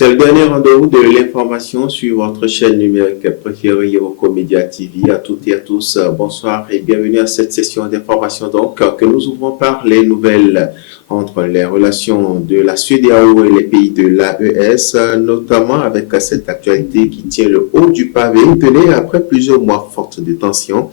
C'est le dernier rendez-vous de l'information sur votre chaîne numérique préférée Iroko Media TV. À toutes et à tous, bonsoir et bienvenue à cette session d'information que nous ouvrons par les nouvelles entre les relations de la CEDEAO et les pays de l'AES, notamment avec cette actualité qui tient le haut du pavé. Tenez, après plusieurs mois fortes de tensions,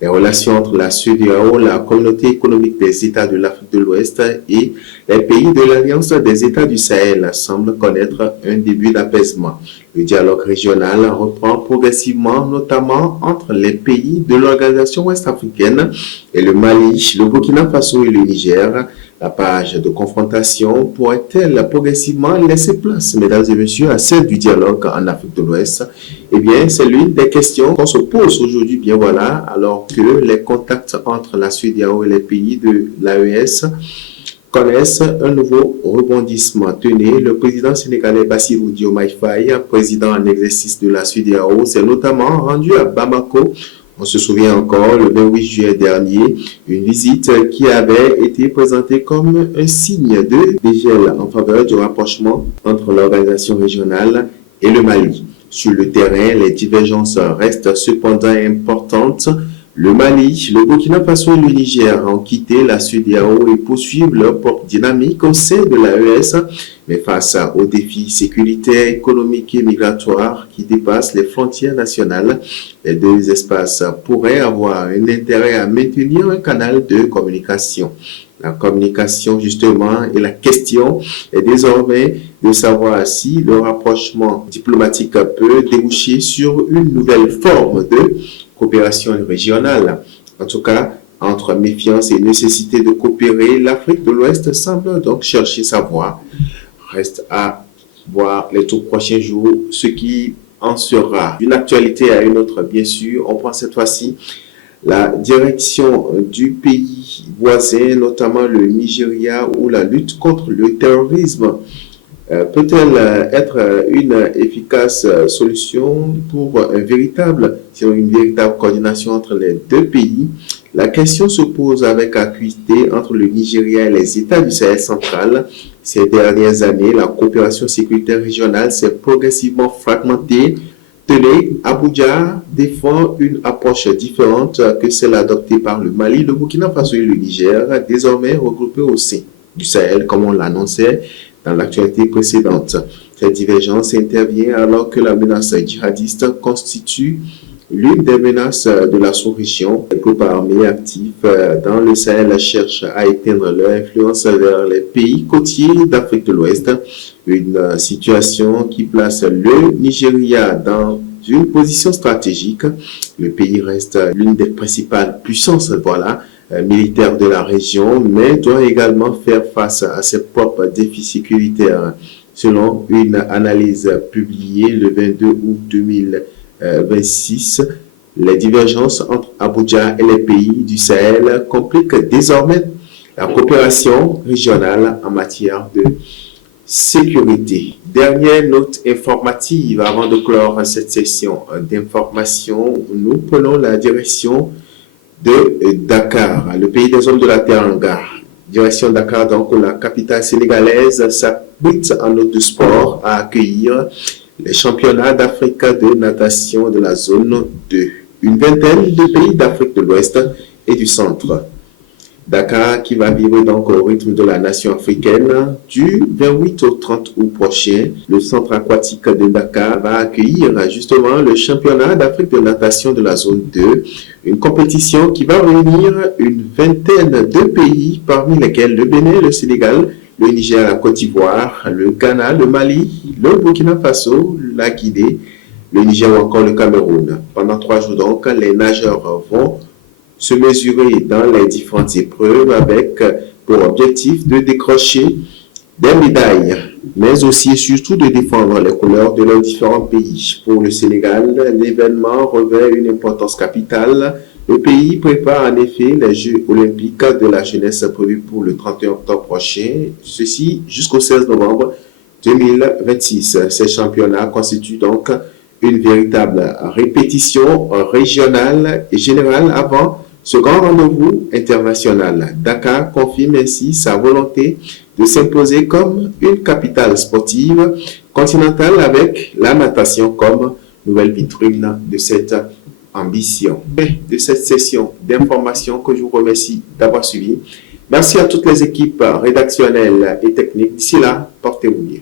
les relations entre la CEDEAO, la communauté économique des États de l'Afrique de l'Ouest et les pays de l'Alliance des États du Sahel semblent connaître un début d'apaisement. Le dialogue régional reprend progressivement, notamment entre les pays de l'organisation ouest-africaine et le Mali, le Burkina Faso et le Niger. La page de confrontation pourrait-elle progressivement laisser place, mesdames et messieurs, à celle du dialogue en Afrique de l'Ouest? Eh bien, c'est l'une des questions qu'on se pose aujourd'hui, bien voilà, alors que les contacts entre la CEDEAO et les pays de l'AES connaissent un nouveau rebondissement. Tenez, le président sénégalais Bassirou Diomaye Faye, président en exercice de la CEDEAO, s'est notamment rendu à Bamako. On se souvient encore, le 28 juillet dernier, une visite qui avait été présentée comme un signe de dégel en faveur du rapprochement entre l'organisation régionale et le Mali. Sur le terrain, les divergences restent cependant importantes. Le Mali, le Burkina Faso et le Niger ont quitté la CEDEAO et poursuivent leur propre dynamique au sein de l'AES, mais face aux défis sécuritaires, économiques et migratoires qui dépassent les frontières nationales, les deux espaces pourraient avoir un intérêt à maintenir un canal de communication. La communication, justement, et la question est désormais de savoir si le rapprochement diplomatique peut déboucher sur une nouvelle forme de coopération régionale. En tout cas, entre méfiance et nécessité de coopérer, l'Afrique de l'Ouest semble donc chercher sa voie. Reste à voir les tout prochains jours ce qui en sera. D'une actualité à une autre, bien sûr, on prend cette fois-ci la direction du pays voisin, notamment le Nigeria, où la lutte contre le terrorisme peut-elle être une efficace solution pour une véritable coordination entre les deux pays? La question se pose avec acuité entre le Nigeria et les États du Sahel central. Ces dernières années, la coopération sécuritaire régionale s'est progressivement fragmentée. Tenez, Abuja défend une approche différente que celle adoptée par le Mali, le Burkina Faso et le Niger, désormais regroupés au sein du Sahel, comme on l'annonçait dans l'actualité précédente. Cette divergence intervient alors que la menace djihadiste constitue l'une des menaces de la sous-région. Les groupes armés actifs dans le Sahel cherchent à éteindre leur influence vers les pays côtiers d'Afrique de l'Ouest. Une situation qui place le Nigeria dans une position stratégique. Le pays reste l'une des principales puissances, militaires de la région, mais doit également faire face à ses propres défis sécuritaires. Selon une analyse publiée le 22 août 2026, les divergences entre Abuja et les pays du Sahel compliquent désormais la coopération régionale en matière de sécurité. Dernière note informative avant de clore cette session d'information, nous prenons la direction de Dakar, le pays des hommes de la Teranga. Direction Dakar, donc la capitale sénégalaise s'abrite en eau de sport à accueillir les championnats d'Afrique de natation de la zone 2. Une vingtaine de pays d'Afrique de l'Ouest et du centre. Dakar qui va vivre donc au rythme de la nation africaine du 28 au 30 août prochain. Le centre aquatique de Dakar va accueillir justement le championnat d'Afrique de natation de la zone 2, une compétition qui va réunir une vingtaine de pays parmi lesquels le Bénin, le Sénégal, le Niger, la Côte d'Ivoire, le Ghana, le Mali, le Burkina Faso, la Guinée, le Niger ou encore le Cameroun. Pendant 3 jours donc, les nageurs vont se mesurer dans les différentes épreuves avec pour objectif de décrocher des médailles, mais aussi et surtout de défendre les couleurs de leurs différents pays. Pour le Sénégal, l'événement revêt une importance capitale. Le pays prépare en effet les Jeux olympiques de la jeunesse prévus pour le 31 octobre prochain, ceci jusqu'au 16 novembre 2026. Ces championnats constituent donc une véritable répétition régionale et générale avant ce grand rendez-vous international. Dakar confirme ainsi sa volonté de s'imposer comme une capitale sportive continentale avec la natation comme nouvelle vitrine de cette ambition. Et de cette session d'information que je vous remercie d'avoir suivi. Merci à toutes les équipes rédactionnelles et techniques. D'ici là, portez-vous bien.